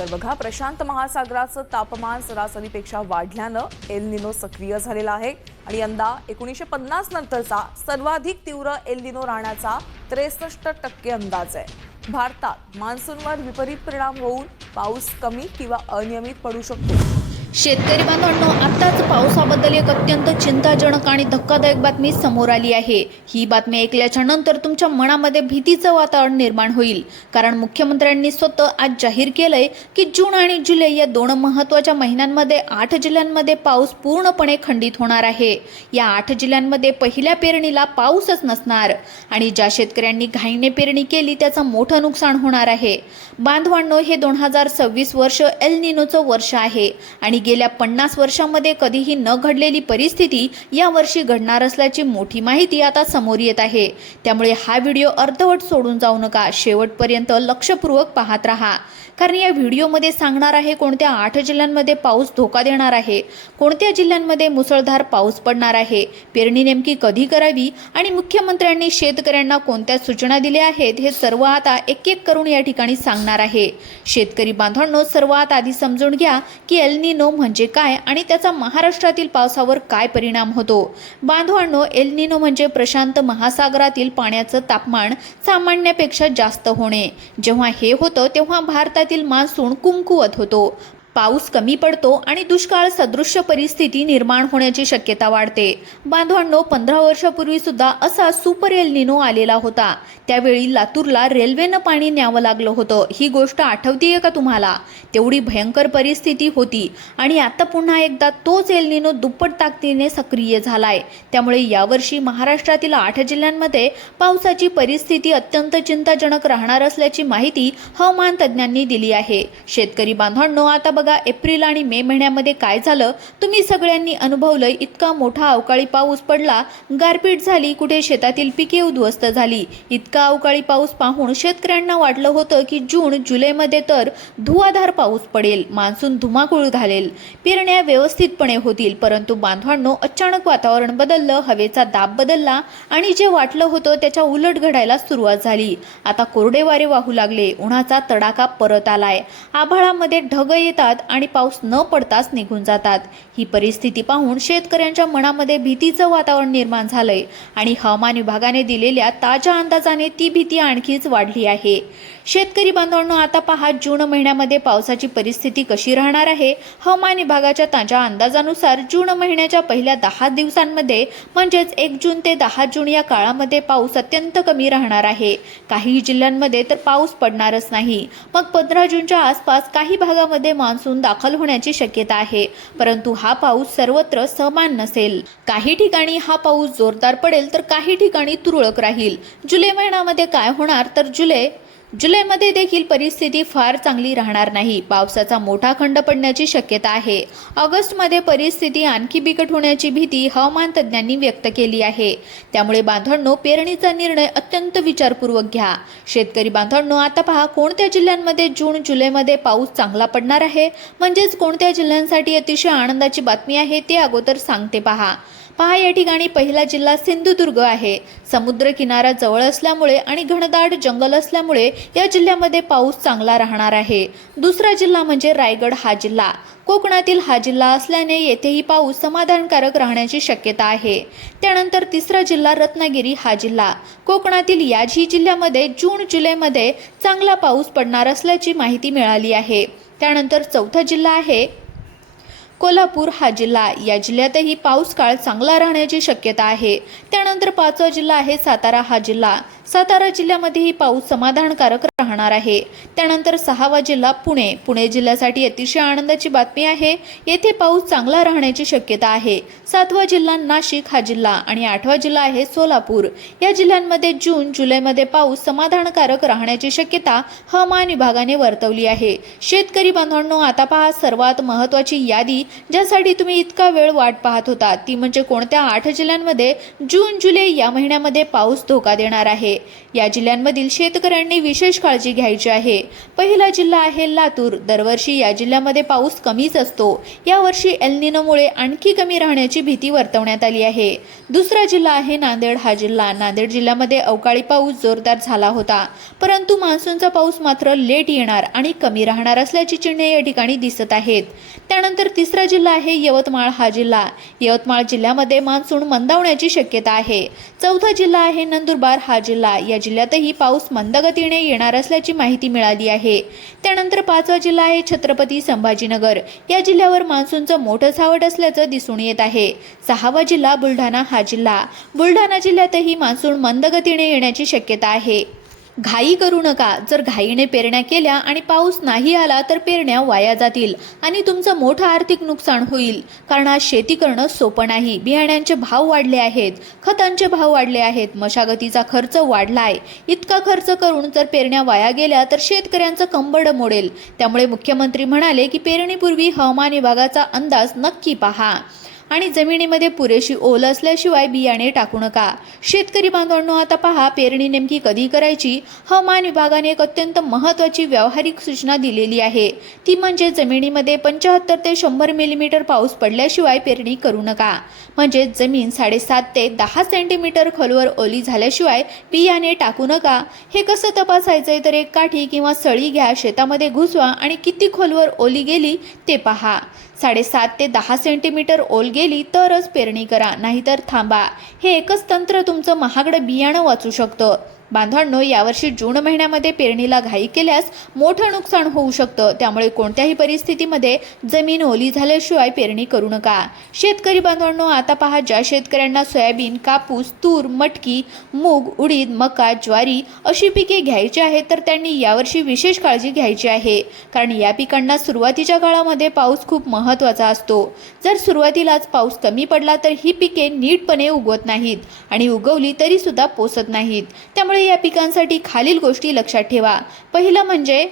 तर बघा, प्रशांत महासागराचं तापमान सरासरीपेक्षा वाढल्यानं एल निनो सक्रिय झालेला आहे आणि यंदा 1950 नंतरचा सर्वाधिक तीव्र एल निनो राहण्याचा 63% अंदाज आहे। भारतात मान्सूनवर विपरीत परिणाम होऊन पाऊस कमी किंवा अनियमित पडू शकतो। शेतकरी बांधवांनो, आताच पावसाबद्दल एक अत्यंत चिंताजनक आणि धक्कादायक बातमी समोर आली आहे। ही बातमी ऐकल्याच्या नंतर तुमच्या मनामध्ये भीतीचं वातावरण निर्माण होईल, कारण मुख्यमंत्र्यांनी स्वतः आज जाहीर केलंय की जून आणि जुलै या दोन महत्त्वाच्या महिन्यांमध्ये 8 जिल्ह्यांमध्ये पाऊस पूर्णपणे खंडित होणार आहे। या 8 जिल्ह्यांमध्ये पहिल्या पेरणीला पाऊसच नसणार आणि ज्या शेतकऱ्यांनी घाईने पेरणी केली त्याचं मोठं नुकसान होणार आहे। बांधवांनो, हे 2026 वर्ष एल निनोचं वर्ष आहे आणि गेल्या 50 वर्षांमध्ये कधीही न घडलेली परिस्थिती या वर्षी घडणार असल्याची मोठी माहिती आता समोर येत आहे। त्यामुळे हा व्हिडिओ अर्धवट सोडून जाऊ नका, शेवटपर्यंत लक्षपूर्वक पाहत राहा, कारण या व्हिडिओमध्ये सांगणार आहे कोणत्या 8 जिल्ह्यांमध्ये पाऊस धोका देणार आहे, कोणत्या जिल्ह्यांमध्ये मुसळधार पाऊस पडणार आहे, पेरणी नेमकी कधी करावी आणि मुख्यमंत्र्यांनी शेतकऱ्यांना कोणत्या सूचना दिल्या आहेत, हे सर्व आता एक एक करून या ठिकाणी सांगणार आहे। शेतकरी बांधवांनो, सर्वात आधी समजून घ्या की एल निनो म्हणजे काय आणि त्याचा महाराष्ट्रातील पावसावर काय परिणाम होतो। बांधवांनो, एल निनो म्हणजे प्रशांत महासागरातील पाण्याचं तापमान सामान्यापेक्षा जास्त होणे। जेव्हा हे होतं तेव्हा भारतातील मान्सून कमकुवत होतो, पाऊस कमी पडतो आणि दुष्काळ सदृश्य परिस्थिती निर्माण होण्याची शक्यता वाढते। बांधवांनो, 15 वर्षापूर्वी सुद्धा असा सुपर एल निनो आलेला होता। त्यावेळी लातूरला रेल्वेनं पाणी न्यावं लागलं होतं। ही गोष्ट आठवतीये का तुम्हाला? तेवढी भयंकर परिस्थिती होती आणि आता पुन्हा एकदा तोच एल निनो दुप्पट ताकदीने सक्रिय झालाय। त्यामुळे यावर्षी महाराष्ट्रातील 8 जिल्ह्यांमध्ये पावसाची परिस्थिती अत्यंत चिंताजनक राहणार असल्याची माहिती हवामान तज्ज्ञांनी दिली आहे। शेतकरी बांधवांनो, आता बघा, एप्रिल आणि मे महिन्यामध्ये काय झालं तुम्ही सगळ्यांनी अनुभवलंय। इतका मोठा अवकाळी पाऊस पडला, गारपीट झाली, कुठे शेतातील पिके उद्ध्वस्त झाली। इतका अवकाळी पाऊस पाहून शेतकऱ्यांना वाटलं होतं की जून जुलैमध्ये तर धुवाधार पाऊस पडेल, मान्सून धुमाकूळ घालेल, पेरण्या व्यवस्थितपणे होतील। परंतु बांधवांनो, अचानक वातावरण बदललं, हवेचा दाब बदलला आणि जे वाटलं होतं त्याच्या उलट घडायला सुरुवात झाली। आता कोरडे वारे वाहू लागले, उन्हाचा तडाखा परत आलाय, आभाळामध्ये ढग येतात आणि पाऊस न पडताच निघून जातात। ही परिस्थिती पाहून शेतकऱ्यांच्या मनामध्ये भीतीचं वातावरण निर्माण झालंय आणि हवामान विभागाने दिलेल्या ताज्या अंदाजाने ती भीती आणखीच वाढली आहे। शेतकरी बांधवांनो, आता पहा, जून महिन्यामध्ये पावसाची परिस्थिती कशी राहणार आहे। हवामान विभागाच्या ताज्या अंदाजानुसार जून महिन्याच्या पहिल्या 10 दिवसांमध्ये म्हणजेच 1 जून ते 10 जून या काळामध्ये पाऊस अत्यंत कमी राहणार आहे। काही जिल्ह्यांमध्ये तर पाऊस पडणारच नाही। मग 15 जूनच्या आसपास काही भागामध्ये मान्सून दाखल होण्याची शक्यता आहे, परंतु हा पाऊस सर्वत्र समान नसेल। काही ठिकाणी हा पाऊस जोरदार पडेल तर काही ठिकाणी तुरळक राहील। जुलै महिन्यामध्ये काय होणार तर जुलैमध्ये देखील परिस्थिती फार चांगली राहणार नाही, पावसाचा मोठा खंड पडण्याची शक्यता आहे। ऑगस्टमध्ये परिस्थिती आणखी बिकट होण्याची भीती हवामान तज्ज्ञांनी व्यक्त केली आहे। त्यामुळे बांधवांनो, पेरणीचा निर्णय अत्यंत विचारपूर्वक घ्या। शेतकरी बांधवांनो, आता पहा, कोणत्या जिल्ह्यांमध्ये जून जुलैमध्ये पाऊस चांगला पडणार आहे, म्हणजेच कोणत्या जिल्ह्यांसाठी अतिशय आनंदाची बातमी आहे ते अगोदर सांगते पहा। या ठिकाणी पहिला जिल्हा सिंधुदुर्ग आहे। समुद्र किनारा जवळ असल्यामुळे आणि घनदाट जंगल असल्यामुळे या जिल्ह्यामध्ये पाऊस चांगला राहणार आहे। दुसरा जिल्हा म्हणजे रायगड हा जिल्हा, कोकणातील हा जिल्हा असल्याने येथेही पाऊस समाधानकारक राहण्याची शक्यता आहे। त्यानंतर तिसरा जिल्हा रत्नागिरी हा जिल्हा, कोकणातील याही जिल्ह्यामध्ये जून जुलैमध्ये चांगला पाऊस पडणार असल्याची माहिती मिळाली आहे। त्यानंतर चौथा जिल्हा आहे कोल्हापूर हा जिल्हा, या जिल्ह्यातही पाऊस काळ चांगला राहण्याची शक्यता आहे। त्यानंतर 5वा जिल्हा आहे सातारा हा जिल्हा, सातारा जिल्ह्यामध्येही पाऊस समाधानकारक राहणार आहे। त्यानंतर 6वा जिल्हा पुणे जिल्ह्यासाठी अतिशय आनंदाची बातमी आहे, येथे पाऊस चांगला राहण्याची शक्यता आहे। 7वा जिल्हा नाशिक हा जिल्हा आणि 8वा जिल्हा आहे सोलापूर, या जिल्ह्यांमध्ये जून जुलैमध्ये पाऊस समाधानकारक राहण्याची शक्यता हवामान विभागाने वर्तवली आहे। शेतकरी बांधवांनो, आता पहा, सर्वात महत्त्वाची यादी ज्यासाठी तुम्ही इतका वेळ वाट पाहत होता, ती म्हणजे कोणत्या 8 जिल्ह्यांमध्ये जून जुलै या महिन्यामध्ये पाऊस धोका देणार आहे। या जिल्ह्यांमधील शेतकऱ्यांनी विशेष काळजी घ्यायची आहे. पहिला जिल्हा आहे लातूर. दरवर्षी या जिल्ह्यामध्ये पाऊस कमीच असतो. यावर्षी एल निनोमुळे आणखी कमी राहण्याची भीती वर्तवण्यात आली आहे. दुसरा जिल्हा आहे नांदेड. हा जिल्हा नांदेड जिल्ह्यामध्ये अवकाळी पाऊस जोरदार झाला होता, परंतु मान्सूनचा पाऊस मात्र लेट येणार आणि कमी राहणार असल्याची चिन्हे या ठिकाणी दिसत आहेत. त्यानंतर तिसरा जिल्हा आहे यवतमाळ. हा जिल्हा यवतमाळ जिल्ह्यामध्ये मान्सून मंदावण्याची शक्यता आहे. चौथा जिल्हा आहे नंदुरबार. हा जिल्हा या जिल्ह्यातही पाऊस मंदगतीने येणार असल्याची माहिती मिळाली आहे. त्यानंतर पाचवा जिल्हा आहे छत्रपती संभाजीनगर. या जिल्ह्यावर मान्सूनचं मोठं सावट असल्याचं दिसून येत आहे. सहावा जिल्हा बुलढाणा. हा जिल्हा बुलढाणा जिल्ह्यातही मान्सून मंदगतीने येण्याची शक्यता आहे. घाई करू नका. जर घाईने पेरण्या केल्या आणि पाऊस नाही आला तर पेरण्या वाया जातील आणि तुमचं मोठं आर्थिक नुकसान होईल. कारण आज शेती करणं सोपं नाही. बियाण्यांचे भाव वाढले आहेत, खतांचे भाव वाढले आहेत, मशागतीचा खर्च वाढलाय. इतका खर्च करून जर पेरण्या वाया गेल्या तर शेतकऱ्यांचं कंबरड मोडेल. त्यामुळे मुख्यमंत्री म्हणाले की पेरणीपूर्वी हवामान विभागाचा अंदाज नक्की पहा आणि जमिनीमध्ये पुरेशी ओल असल्याशिवाय बियाणे टाकू नका. शेतकरी बांधवांनो, आता पहा पेरणी नेमकी कधी करायची. हवामान विभागाने एक अत्यंत महत्त्वाची व्यावहारिक सूचना दिलेली आहे. ती म्हणजे जमिनीमध्ये 75 ते 100 मिलीमीटर पाऊस पडल्याशिवाय पेरणी करू नका. म्हणजे जमीन 7.5 ते 10 सेंटीमीटर खोलवर ओली झाल्याशिवाय बियाणे टाकू नका. हे कसं तपासायचंय तर एक काठी किंवा सळी घ्या, शेतामध्ये घुसवा आणि किती खोलवर ओली गेली ते पहा. 7.5 ते 10 सेंटीमीटर ओल गेली तरच पेरणी करा, नाहीतर थांबा. हे एकच तंत्र तुमचं महागडं बियाणं वाचू शकतं. बांधवांनो, यावर्षी जून महिन्यामध्ये पेरणीला घाई केल्यास मोठं नुकसान होऊ शकतं. त्यामुळे कोणत्याही परिस्थितीमध्ये जमीन ओली झाल्याशिवाय पेरणी करू नका. शेतकरी बांधवांनो, आता पहा, ज्या शेतकऱ्यांना सोयाबीन, कापूस, तूर, मटकी, मूग, उडीद, मका, ज्वारी अशी पिके घ्यायची आहेत तर त्यांनी यावर्षी विशेष काळजी घ्यायची आहे. कारण या पिकांना सुरुवातीच्या काळामध्ये पाऊस खूप महत्त्वाचा असतो. जर सुरुवातीलाच पाऊस कमी पडला तर ही पिके नीटपणे उगवत नाहीत आणि उगवली तरी सुद्धा पोसत नाहीत. त्यामुळे या पिकांसाठी खालील गोष्टी लक्षात ठेवा. पहिलं म्हणजे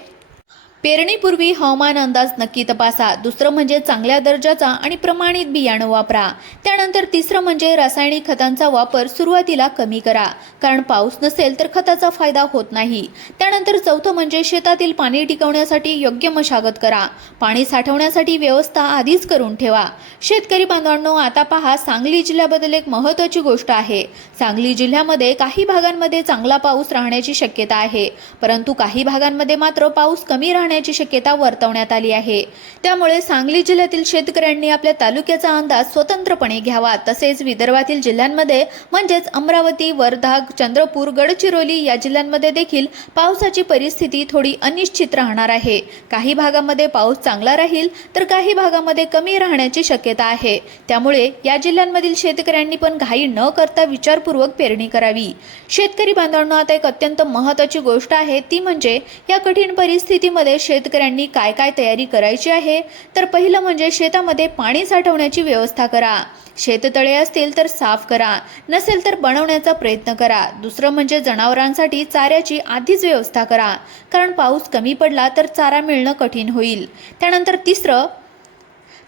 पेरणीपूर्वी हवामान अंदाज नक्की तपासा. दुसरं म्हणजे चांगल्या दर्जाचा आणि प्रमाणित बियाणं वापरा. त्यानंतर तिसरं म्हणजे रासायनिक खतांचा वापर सुरुवातीला कमी करा, कारण पाऊस नसेल तर खताचा फायदा होत नाही. त्यानंतर चौथं म्हणजे शेतातील पाणी टिकवण्यासाठी योग्य मशागत करा. पाणी साठवण्यासाठी व्यवस्था आधीच करून ठेवा. शेतकरी बांधवांनो, आता पहा, सांगली जिल्ह्याबद्दल एक महत्त्वाची गोष्ट आहे. सांगली जिल्ह्यामध्ये काही भागांमध्ये चांगला पाऊस राहण्याची शक्यता आहे, परंतु काही भागांमध्ये मात्र पाऊस कमी राहण्याची शक्यता वर्तवण्यात आली आहे. त्यामुळे सांगली जिल्ह्यातील शेतकऱ्यांनी आपल्या तालुक्याचा अंदाज स्वतंत्रपणे घ्यावा. तसेच विदर्भातील जिल्ह्यांमध्ये म्हणजेच अमरावती, वर्धा, चंद्रपूर, गडचिरोली या जिल्ह्यांमध्ये देखील पावसाची परिस्थिती थोडी अनिश्चित राहणार आहे. काही भागामध्ये पाऊस चांगला राहील तर काही भागामध्ये कमी राहण्याची शक्यता आहे. त्यामुळे या जिल्ह्यांमधील शेतकऱ्यांनी पण घाई न करता विचारपूर्वक पेरणी करावी. शेतकरी बांधवांनो, आता एक अत्यंत महत्त्वाची गोष्ट आहे, ती म्हणजे या कठीण परिस्थितीमध्ये शेतकऱ्यांनी काय काय तयारी करायची आहे. तर पहिलं म्हणजे शेतामध्ये पाणी साठवण्याची व्यवस्था करा. शेततळे असतील तर साफ करा, नसेल तर बनवण्याचा प्रयत्न करा. दुसरं म्हणजे जनावरांसाठी चाऱ्याची आधीच व्यवस्था करा, कारण पाऊस कमी पडला तर चारा मिळणं कठीण होईल. त्यानंतर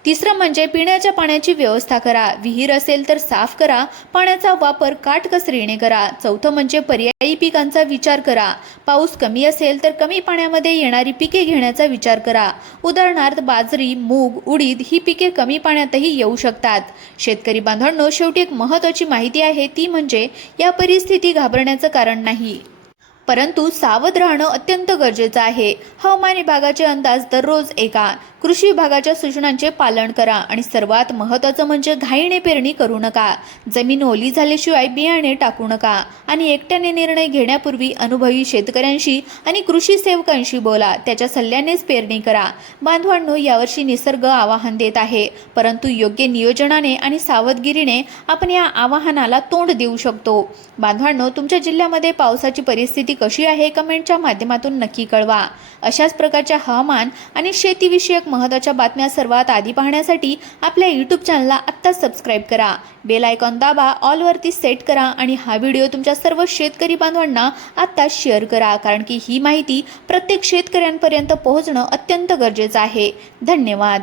तिसरं म्हणजे पिण्याच्या पाण्याची व्यवस्था करा. विहीर असेल तर साफ करा. पाण्याचा वापर काटकसरीने करा. चौथं म्हणजे पर्यायी पिकांचा विचार करा. पाऊस कमी असेल तर कमी पाण्यामध्ये येणारी पिके घेण्याचा विचार करा. उदाहरणार्थ बाजरी, मूग, उडीद ही पिके कमी पाण्यातही येऊ शकतात. शेतकरी बांधवांनो, शेवटी एक महत्त्वाची माहिती आहे, ती म्हणजे या परिस्थिती घाबरण्याचं कारण नाही, परंतु सावध राहणं अत्यंत गरजेचं आहे. हवामान विभागाचे अंदाज दररोज ऐका. कृषी विभागाच्या सूचनांचे पालन करा आणि सर्वात महत्त्वाचं म्हणजे घाईने पेरणी करू नका. जमीन ओली झाल्याशिवाय बियाणे टाकू नका आणि एकट्याने निर्णय घेण्यापूर्वी अनुभवी शेतकऱ्यांशी आणि कृषी सेवकांशी बोला. त्याच्या सल्ल्यानेच पेरणी करा. बांधवांनो, यावर्षी निसर्ग आवाहन देत आहे, परंतु योग्य नियोजनाने आणि सावधगिरीने आपण या आवाहनाला तोंड देऊ शकतो. बांधवांनो, तुमच्या जिल्ह्यामध्ये पावसाची परिस्थिती कशी आहे कमेंटच्या माध्यमातून नक्की कळवा. अशाच प्रकारच्या हवामान आणि शेतीविषयक महत्त्वाच्या बातम्या सर्वात आधी पाहण्यासाठी आपल्या यूट्यूब चॅनलला आत्ता सबस्क्राईब करा. बेल आयकॉन दाबा, ऑलवरती सेट करा आणि हा व्हिडिओ तुमच्या सर्व शेतकरी बांधवांना आत्ता शेअर करा, कारण की ही माहिती प्रत्येक शेतकऱ्यांपर्यंत पोहोचणं अत्यंत गरजेचं आहे. धन्यवाद.